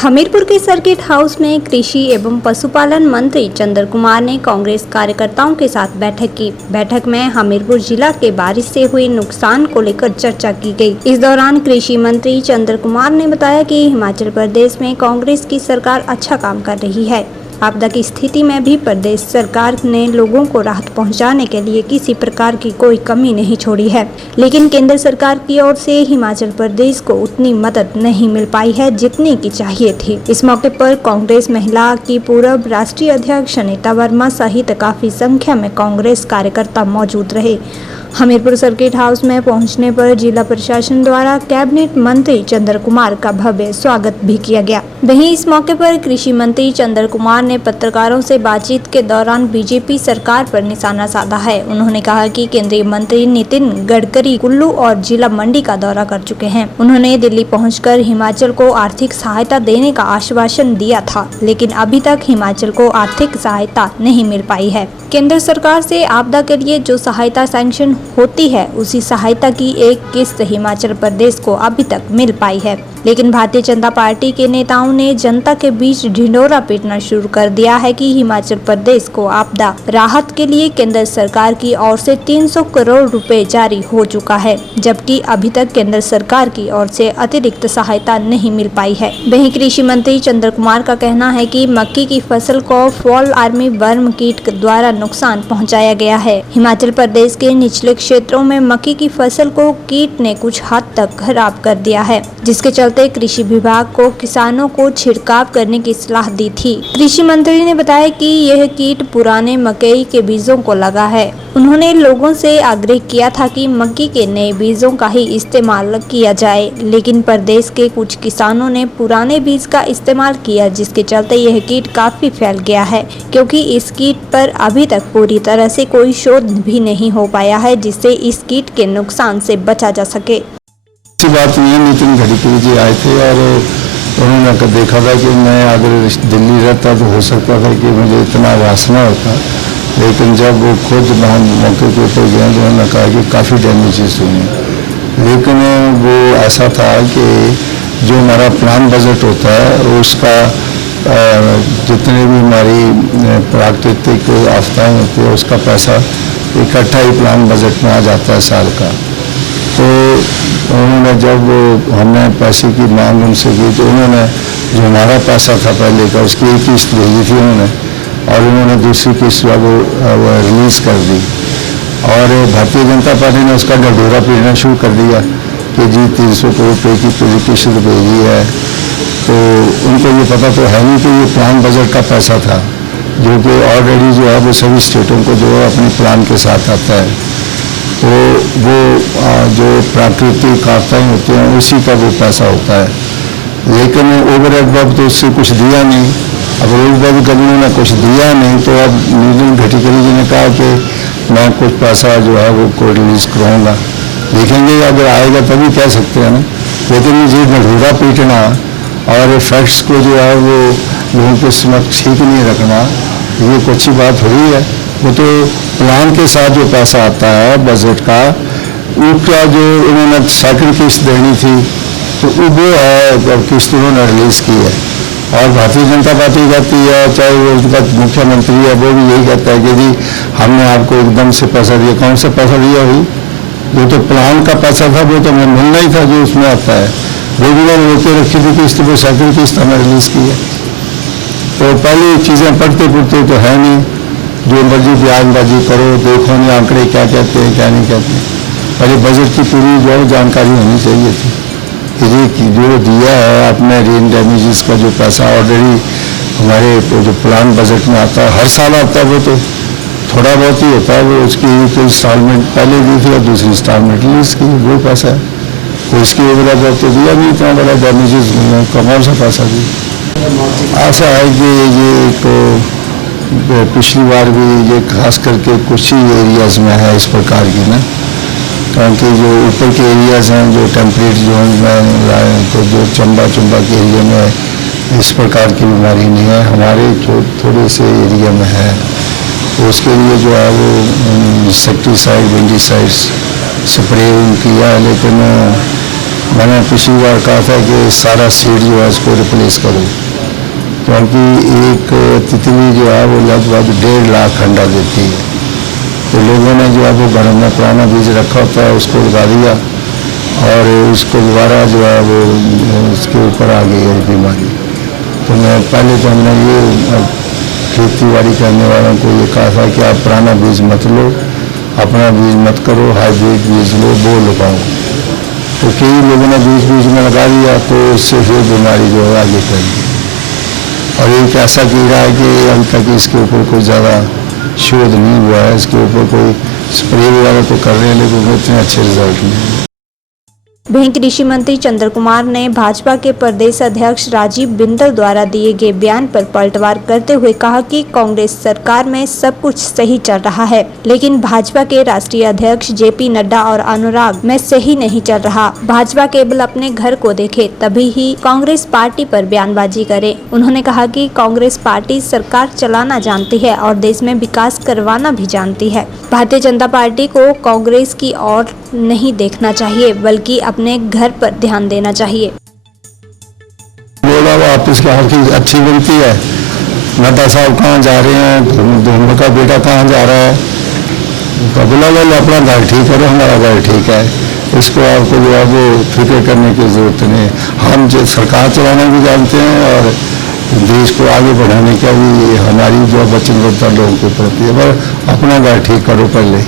हमीरपुर के circuit house में कृषि एवं पशुपालन मंत्री चंद्र कुमार ने कांग्रेस कार्यकर्ताओं के साथ बैठक की। बैठक में हमीरपुर जिला के बारिश से हुए नुकसान को लेकर चर्चा की गई। इस दौरान कृषि मंत्री चंद्र कुमार ने बताया कि हिमाचल प्रदेश में कांग्रेस की सरकार अच्छा काम कर रही है। आपदा की स्थिति में भी प्रदेश सरकार ने लोगों को राहत पहुंचाने के लिए किसी प्रकार की कोई कमी नहीं छोड़ी है, लेकिन केंद्र सरकार की ओर से हिमाचल प्रदेश को उतनी मदद नहीं मिल पाई है जितनी की चाहिए थी। इस मौके पर कांग्रेस महिला की पूर्व राष्ट्रीय अध्यक्ष अनीता वर्मा सहित काफी संख्या में कांग्रेस कार्यकर्ता मौजूद रहे। हमीरपुर सर्किट हाउस में पहुंचने पर जिला प्रशासन द्वारा कैबिनेट मंत्री चंद्र कुमार का भव्य स्वागत भी किया गया। वहीं इस मौके पर कृषि मंत्री चंद्र कुमार ने पत्रकारों से बातचीत के दौरान बीजेपी सरकार पर निशाना साधा है। उन्होंने कहा कि केंद्रीय मंत्री नितिन गडकरी कुल्लू और जिला मंडी का दौरा कर चुके हैं। उन्होंने दिल्ली पहुंचकर हिमाचल को आर्थिक सहायता देने का आश्वासन दिया था, लेकिन अभी तक हिमाचल को आर्थिक सहायता नहीं मिल पाई है। केंद्र सरकार से आपदा के लिए जो सहायता सैंक्शन होती है, उसी सहायता की एक किस्त हिमाचल प्रदेश को अभी तक मिल पाई है, लेकिन भारतीय जनता पार्टी के नेताओं ने जनता के बीच ढिंढोरा पीटना शुरू कर दिया है कि हिमाचल प्रदेश को आपदा राहत के लिए केंद्र सरकार की ओर से 300 करोड़ रुपए जारी हो चुका है, जबकि अभी तक केंद्र सरकार की ओर से अतिरिक्त सहायता नहीं मिल पाई है। वहीं कृषि मंत्री चंद्र कुमार का कहना है कि मक्की की फसल को फॉल आर्मी वर्म कीट द्वारा नुकसान पहुँचाया गया है। हिमाचल प्रदेश के निचले क्षेत्रों में मक्की की फसल को कीट ने कुछ हद तक खराब कर दिया है, जिसके चलते कृषि विभाग को किसानों को छिड़काव करने की सलाह दी थी। कृषि मंत्री ने बताया कि यह कीट पुराने मकई के बीजों को लगा है। उन्होंने लोगों से आग्रह किया था कि मक्की के नए बीजों का ही इस्तेमाल किया जाए, लेकिन प्रदेश के कुछ किसानों ने पुराने बीज का इस्तेमाल किया, जिसके चलते यह कीट काफी फैल गया है, क्योंकि इस कीट पर अभी तक पूरी तरह से कोई शोध भी नहीं हो पाया है, जिससे इस कीट के नुकसान से बचा जा सके। अच्छी बात ये नितिन गडकरी जी आए थे और उन्होंने देखा था कि मैं अगर दिल्ली रहता तो हो सकता था कि मुझे इतना वासना होता, लेकिन जब वो खुद मौके के ऊपर गए तो उन्होंने कहा कि काफ़ी डैमेजेस हुए, लेकिन वो ऐसा था कि जो हमारा प्लान बजट होता है उसका जितने भी हमारी प्राकृतिक आफताएँ होती है उसका पैसा इकट्ठा ही प्लान बजट में आ जाता है साल का। तो उन्होंने जब हमने पैसे की मांग उनसे की तो उन्होंने जो हमारा पैसा था पहले का उसकी एक किस्त भेजी थी उन्होंने, और उन्होंने दूसरी किस्त वो रिलीज़ कर दी, और भारतीय जनता पार्टी ने उसका ढिंढोरा पीटना शुरू कर दिया कि जी 300 करोड़ रुपये की पूरी किस्त भेजी है। तो उनको ये पता तो है नहीं कि ये प्लान बजट का पैसा था, जो कि ऑलरेडी जो है वो सभी स्टेटों को जो है अपने प्लान के साथ आता है। तो वो जो प्राकृतिक आपदाएँ होती हैं उसी का वो पैसा होता है, लेकिन ओवर एबव तो उससे कुछ दिया नहीं। अब ओवर कभी उन्होंने कुछ दिया नहीं तो अब नितिन गडकरी जी ने कहा कि मैं कुछ पैसा जो है वो को रिलीज़ कराऊँगा, देखेंगे अगर आएगा तभी कह सकते हैं ना। लेकिन ये ढिंढोरा पीटना और फैक्ट्स को जो है वो लोगों के समक्ष ठीक नहीं रखना, ये कुछ अच्छी बात हो रही है। वो तो प्लान के साथ जो पैसा आता है बजट का, उसका जो उन्होंने सेकंड किस्त देनी थी तो वो है किस्त उन्होंने रिलीज़ की है। और भारतीय जनता पार्टी कहती है, चाहे वो उसका मुख्यमंत्री है, वो भी यही कहता है कि जी हमने आपको एकदम से पैसा दिया। कौन सा पैसा दिया हुई? वो तो प्लान का पैसा था, वो तो मिलना ही था जो उसमें आता है, वो भी उन्होंने रोके रखी थी किस्त, वो सेकंड किस्त हमें रिलीज़ की है। तो पहले चीज़ें पढ़ते पुढ़ते तो है नहीं, जो मर्जी बयानबाजी करो, देखो नहीं आंकड़े क्या कहते हैं क्या नहीं कहते हैं। पहले बजट की पूरी जो जानकारी होनी चाहिए थी। ये जो दिया है अपने रेन डैमेजेस का जो पैसा ऑलरेडी हमारे जो प्लान बजट में आता है, हर साल आता है, वो तो थोड़ा बहुत ही होता है, वो उसकी एक इंस्टॉलमेंट पहले दी थी और दूसरी इंस्टॉलमेंट रिलीज़ की, वो पैसा है। तो इसकी वजह तो दिया नहीं, इतना बड़ा डैमेजेस कौन सा पैसा दिया। ऐसा है कि ये तो पिछली बार भी ये खास करके कुछ ही एरियाज़ में है इस प्रकार की ना, क्योंकि जो ऊपर के एरियाज़ हैं जो टेम्परेट जोन में तो जो चंबा के एरिया में इस प्रकार की बीमारी नहीं है, हमारे थोड़े से एरिया में है। तो उसके लिए जो है वो इंसेक्टिसाइड विंडीसाइड्स स्प्रे किया है, लेकिन मैंने पिछली बार कहा था कि सारा सीट जो है उसको रिप्लेस करो, क्योंकि एक तितली जो है वो लगभग 1.5 लाख अंडा देती है। तो लोगों ने जो है वो घर में पुराना बीज रखा होता है उसको उगा दिया और उसको दोबारा जो है वो उसके ऊपर आ गई है बीमारी। तो मैं पहले तो हमने ये खेती बाड़ी करने वालों को ये कहा था कि आप पुराना बीज मत लो, अपना बीज मत करो, हाइब्रिड बीज लो, वो लगाओ। तो कई लोगों ने बीज में लगा दिया तो उससे फिर बीमारी जो है आगे फैली। और एक ऐसा कीड़ा है कि अभी तक इसके ऊपर कोई ज़्यादा शोध नहीं हुआ है, इसके ऊपर कोई स्प्रे वगैरह तो कर रहे हैं लेकिन इतने अच्छे रिजल्ट नहीं है। वहीं कृषि मंत्री चंद्र कुमार ने भाजपा के प्रदेश अध्यक्ष राजीव बिंदल द्वारा दिए गए बयान पर पलटवार करते हुए कहा कि कांग्रेस सरकार में सब कुछ सही चल रहा है, लेकिन भाजपा के राष्ट्रीय अध्यक्ष जेपी नड्डा और अनुराग में सही नहीं चल रहा। भाजपा केवल अपने घर को देखे तभी ही कांग्रेस पार्टी पर बयानबाजी करे। उन्होंने कहा कि कांग्रेस पार्टी सरकार चलाना जानती है और देश में विकास करवाना भी जानती है। भारतीय जनता पार्टी को कांग्रेस की ओर नहीं देखना चाहिए बल्कि अपने घर पर ध्यान देना चाहिए। बोला वो आपस के हाल की अच्छी बनती है। नड्डा साहब कहाँ जा रहे हैं, दोनों का बेटा कहाँ जा रहा है, तो बोला वाले अपना घर ठीक करो, हमारा घर ठीक है, इसको आपको जो है वो फिक्र करने की जरूरत नहीं। हम जो सरकार चलाना भी जानते हैं और देश को आगे बढ़ाने का भी हमारी जो वचनबद्धता लोगों के प्रति है, पर अपना घर ठीक करो पहले।